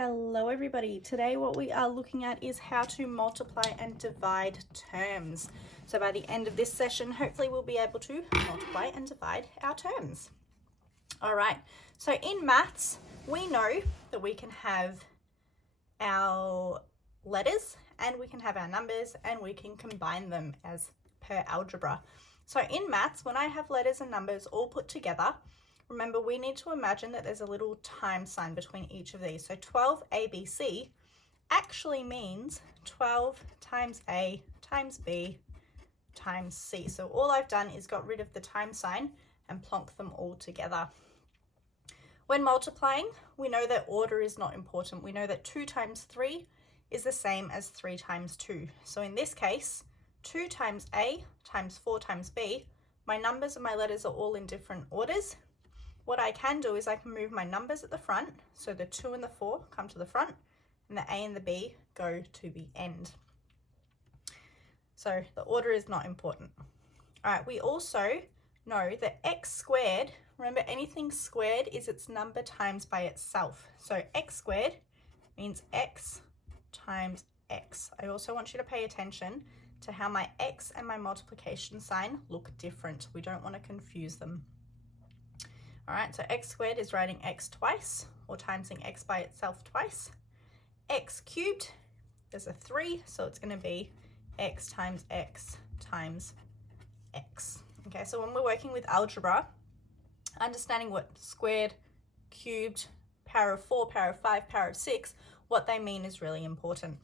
Hello everybody. Today what we are looking at is how to multiply and divide terms. So by the end of this session, hopefully we'll be able to multiply and divide our terms. All right, so in maths, we know that we can have our letters and we can have our numbers and we can combine them as per algebra. So in maths, when I have letters and numbers all put together, remember, we need to imagine that there's a little time sign between each of these. So 12ABC actually means 12 times A times B times C. So all I've done is got rid of the time sign and plonk them all together. When multiplying, we know that order is not important. We know that 2 times 3 is the same as 3 times 2. So in this case, 2 times A times 4 times B, my numbers and my letters are all in different orders. What I can do is I can move my numbers at the front, so the 2 and the 4 come to the front, and the A and the B go to the end. So the order is not important. All right, we also know that x squared, remember anything squared is its number times by itself. So x squared means x times x. I also want you to pay attention to how my x and my multiplication sign look different. We don't want to confuse them. All right, so x squared is writing x twice or timesing x by itself twice. X cubed, there's a 3, so it's going to be x times x times x. Okay, so when we're working with algebra, understanding what squared, cubed, power of 4, power of 5, power of 6, what they mean is really important.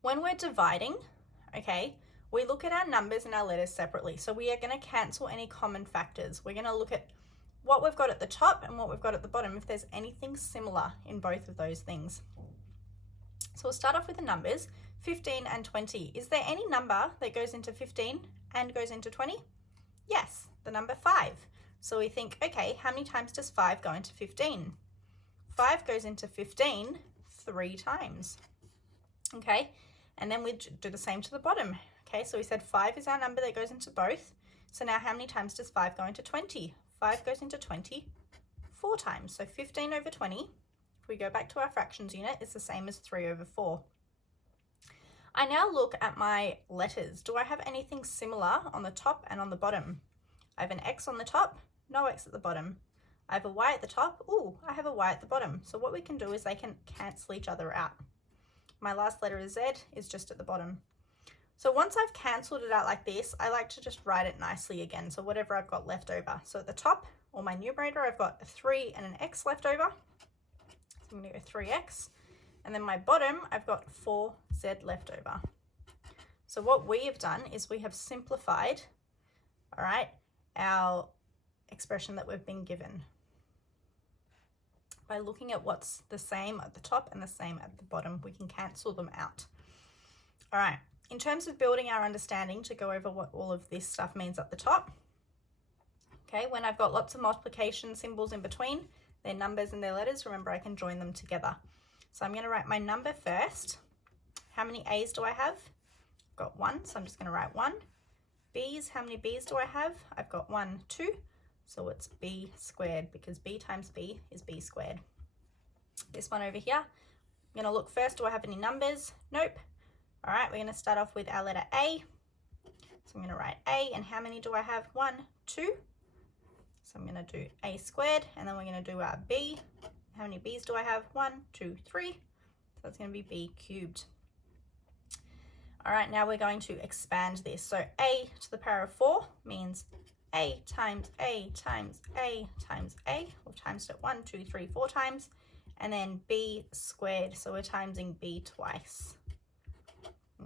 When we're dividing, okay, we look at our numbers and our letters separately. So we are going to cancel any common factors. We're going to look at what we've got at the top and what we've got at the bottom, if there's anything similar in both of those things. So we'll start off with the numbers, 15 and 20. Is there any number that goes into 15 and goes into 20? Yes, the number 5. So we think, okay, how many times does 5 go into 15? 5 goes into 15 3 times. Okay, and then we do the same to the bottom. Okay, so we said 5 is our number that goes into both. So now how many times does 5 go into 20? 5 goes into 20 4 times. So 15 over 20, if we go back to our fractions unit, it's the same as 3 over 4. I now look at my letters. Do I have anything similar on the top and on the bottom? I have an X on the top, no X at the bottom. I have a Y at the top, ooh, I have a Y at the bottom. So what we can do is they can cancel each other out. My last letter is Z, is just at the bottom. So once I've cancelled it out like this, I like to just write it nicely again. So whatever I've got left over. So at the top, or my numerator, I've got a 3 and an X left over. So I'm going to go 3X. And then my bottom, I've got 4Z left over. So what we have done is we have simplified, all right, our expression that we've been given by looking at what's the same at the top and the same at the bottom. We can cancel them out. All right. In terms of building our understanding, to go over what all of this stuff means at the top, okay, when I've got lots of multiplication symbols in between, their numbers and their letters, remember I can join them together. So I'm going to write my number first. How many A's do I have? I've got 1, so I'm just going to write 1. B's, how many B's do I have? I've got 1, 2, so it's B squared, because B times B is B squared. This one over here, I'm going to look first, do I have any numbers? Nope. All right, we're going to start off with our letter A. So I'm going to write A, and how many do I have? 1, 2. So I'm going to do A squared, and then we're going to do our B. How many B's do I have? 1, 2, 3. So that's going to be B cubed. All right, now we're going to expand this. So A to the power of 4 means A times A times A times A. We've times it 1, 2, 3, 4 times. And then B squared, so we're timesing B twice.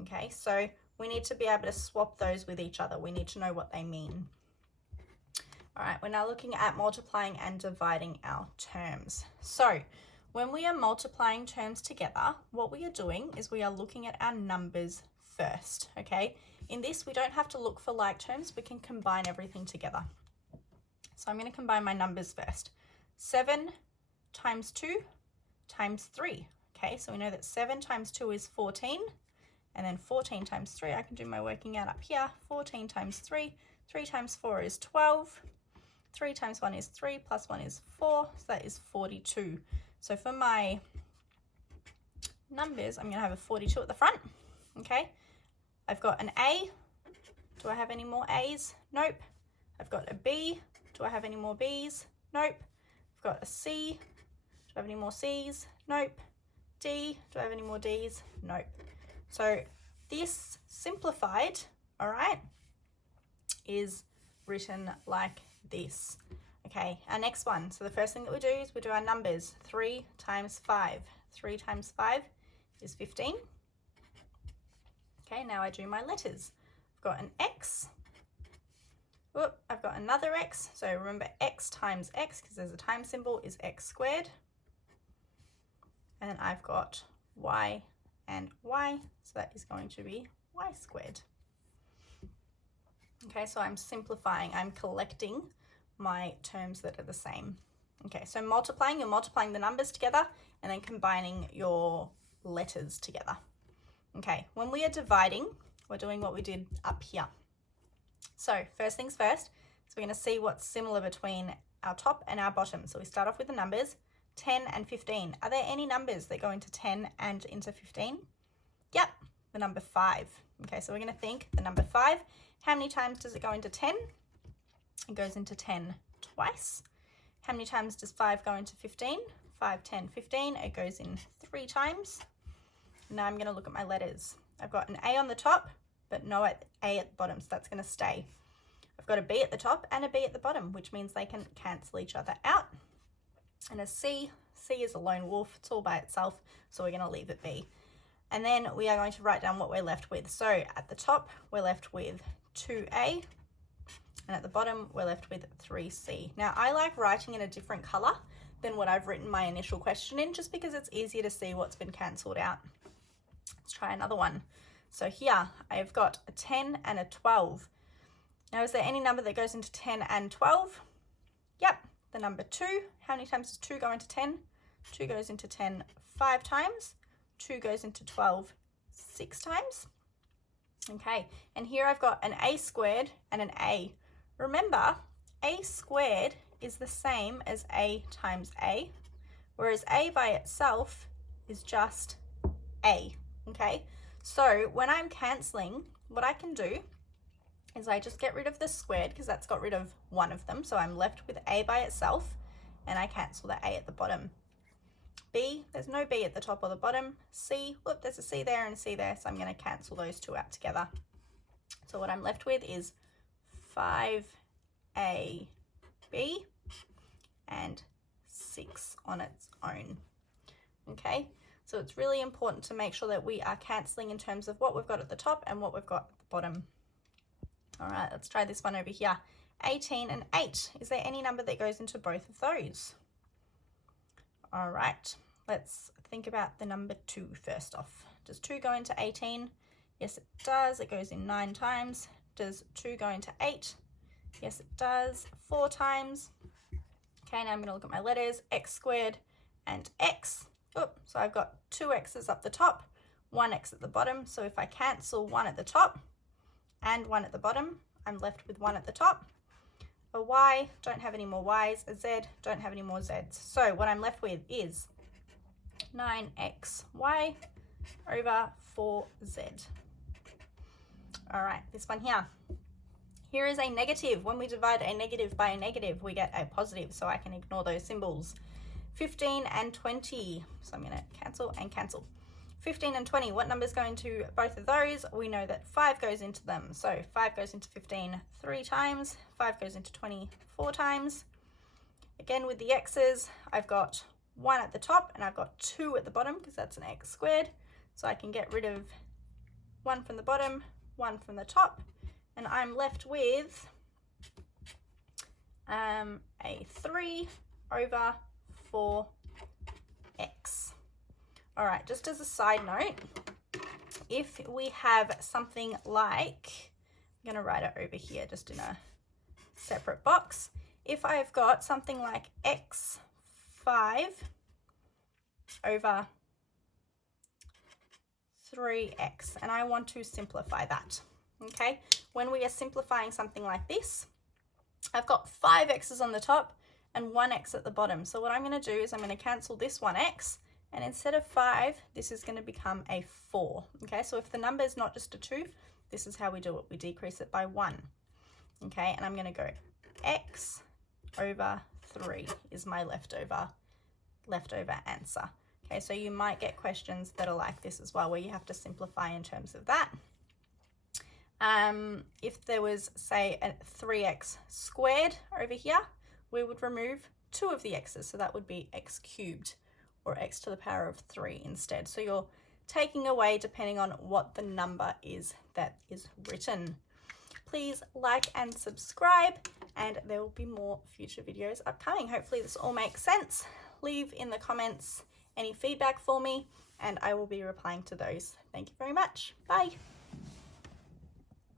Okay, so we need to be able to swap those with each other. We need to know what they mean. All right, we're now looking at multiplying and dividing our terms. So when we are multiplying terms together, what we are doing is we are looking at our numbers first, okay? In this, we don't have to look for like terms. We can combine everything together. So I'm going to combine my numbers first. 7 times 2 times 3. Okay, so we know that 7 times 2 is 14. And then 14 times 3, I can do my working out up here. 14 times 3, 3 times 4 is 12. 3 times 1 is 3, plus 1 is 4, so that is 42. So for my numbers, I'm going to have a 42 at the front. Okay, I've got an A. Do I have any more A's? Nope. I've got a B. Do I have any more B's? Nope. I've got a C. Do I have any more C's? Nope. D. Do I have any more D's? Nope. So this simplified, all right, is written like this. Okay, our next one. So the first thing that we do is we do our numbers. 3 times 5. 3 times 5 is 15. Okay, now I do my letters. I've got an X. Whoop, I've got another X. So remember, X times X, because there's a times symbol, is X squared. And then I've got Y and Y, so that is going to be Y squared. Okay, so I'm simplifying. I'm collecting my terms that are the same. Okay, so multiplying, you're multiplying the numbers together and then combining your letters together. Okay, when we are dividing, we're doing what we did up here. So first things first, so we're going to see what's similar between our top and our bottom. So we start off with the numbers, 10 and 15. Are there any numbers that go into 10 and into 15? Yep, the number 5. Okay, so we're going to think the number 5. How many times does it go into 10? It goes into 10 twice. How many times does 5 go into 15? 5, 10, 15. It goes in 3 times. Now I'm going to look at my letters. I've got an A on the top, but no A at the bottom, so that's going to stay. I've got a B at the top and a B at the bottom, which means they can cancel each other out. And a C, C is a lone wolf, it's all by itself, so we're going to leave it be. And then we are going to write down what we're left with. So at the top, we're left with 2A, and at the bottom, we're left with 3C. Now, I like writing in a different color than what I've written my initial question in, just because it's easier to see what's been cancelled out. Let's try another one. So here, I've got a 10 and a 12. Now, is there any number that goes into 10 and 12? Yep, the number 2. How many times does 2 go into 10? 2 goes into 10 5 times. 2 goes into 12 6 times. Okay, and here I've got an A squared and an A. Remember, A squared is the same as A times A, whereas A by itself is just A, okay? So when I'm cancelling, what I can do is I just get rid of the squared because that's got rid of one of them. So I'm left with A by itself and I cancel the A at the bottom. B, there's no B at the top or the bottom. C, whoop, there's a C there and a C there. So I'm going to cancel those two out together. So what I'm left with is 5AB and 6 on its own. Okay, so it's really important to make sure that we are cancelling in terms of what we've got at the top and what we've got at the bottom. All right, let's try this one over here. 18 and 8. Is there any number that goes into both of those? All right, let's think about the number 2 first off. Does 2 go into 18? Yes, it does. It goes in 9 times. Does 2 go into 8? Yes, it does. 4 times. Okay, now I'm going to look at my letters. X squared and X. Oh, so I've got 2 X's up the top, 1 X at the bottom. So if I cancel 1 at the top and 1 at the bottom, I'm left with 1 at the top. A Y, don't have any more Y's. A Z, don't have any more Z's. So what I'm left with is 9XY over 4Z. All right, this one here. Here is a negative. When we divide a negative by a negative, we get a positive, so I can ignore those symbols. 15 and 20. So I'm going to cancel and cancel. 15 and 20, what numbers go into both of those? We know that 5 goes into them. So 5 goes into 15 3 times, 5 goes into 20 4 times. Again, with the X's, I've got 1 at the top and I've got 2 at the bottom because that's an X squared. So I can get rid of 1 from the bottom, 1 from the top, and I'm left with a 3 over 4x. All right, just as a side note, if we have something like, I'm going to write it over here just in a separate box. If I've got something like x5 over 3x, and I want to simplify that, okay? When we are simplifying something like this, I've got 5 x's on the top and 1x at the bottom. So what I'm going to do is I'm going to cancel this 1x, and instead of 5, this is going to become a 4. Okay, so if the number is not just a 2, this is how we do it. We decrease it by 1. Okay, and I'm going to go x over 3 is my leftover answer. Okay, so you might get questions that are like this as well, where you have to simplify in terms of that. If there was, say, a 3x squared over here, we would remove 2 of the x's, so that would be x cubed, or x to the power of 3 instead. So you're taking away depending on what the number is that is written. Please like and subscribe, and there will be more future videos upcoming. Hopefully this all makes sense. Leave in the comments any feedback for me, and I will be replying to those. Thank you very much. Bye.